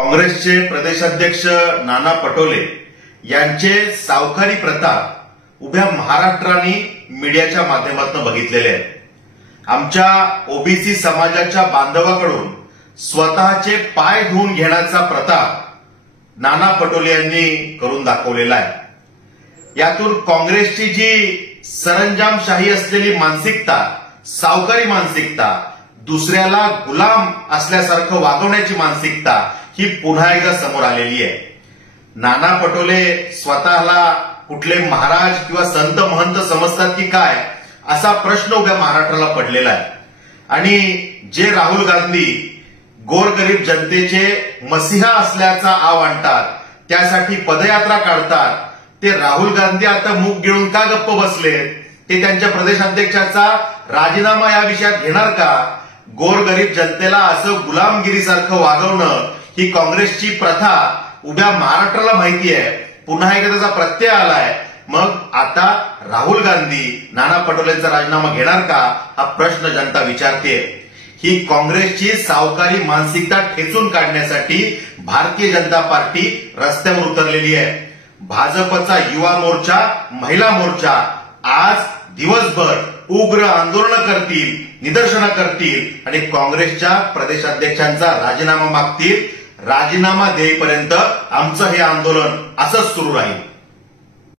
काँग्रेसचे प्रदेशाध्यक्ष नाना पटोले यांचे सावकारी प्रताप उभ्या महाराष्ट्राने मीडियाच्या माध्यमातून बघितलेले आहेत. आमच्या ओबीसी समाजाच्या बांधवाकडून स्वतःचे पाय धुवून घेण्याचा प्रताप नाना पटोले यांनी करून दाखवलेला आहे. यातून काँग्रेसची जी सरंजामशाही असलेली मानसिकता, सावकारी मानसिकता, दुसऱ्याला गुलाम असल्यासारखं वागवण्याची मानसिकता ही पुन्हा एकदा समोर आलेली आहे. नाना पटोले स्वतःला कुठले महाराज किंवा संत महंत समजतात की काय असा प्रश्न उभ्या महाराष्ट्राला पडलेला आहे. आणि जे राहुल गांधी गोरगरीब जनतेचे मसिहा असल्याचा आव आणतात, त्यासाठी पदयात्रा काढतात, ते राहुल गांधी आता मूग गिळून का गप्प बसले? ते त्यांच्या प्रदेशाध्यक्षाचा राजीनामा या विषयात घेणार का? गोरगरीब जनतेला असं गुलामगिरीसारखं वागवणं ही काँग्रेसची प्रथा उभ्या महाराष्ट्राला माहिती आहे. पुन्हा एकदा त्याचा प्रत्यय आलाय. मग आता राहुल गांधी नाना पटोलेंचा राजीनामा घेणार का हा प्रश्न जनता विचारते. ही काँग्रेसची सावकारी मानसिकता ठेचून काढण्यासाठी भारतीय जनता पार्टी रस्त्यावर उतरलेली आहे. भाजपचा युवा मोर्चा, महिला मोर्चा आज दिवसभर उग्र आंदोलन करतील, निदर्शनं करतील आणि काँग्रेसच्या प्रदेशाध्यक्षांचा राजीनामा मागतील. राजीनामा देईपर्यंत आमचं हे आंदोलन असंच सुरू राहील.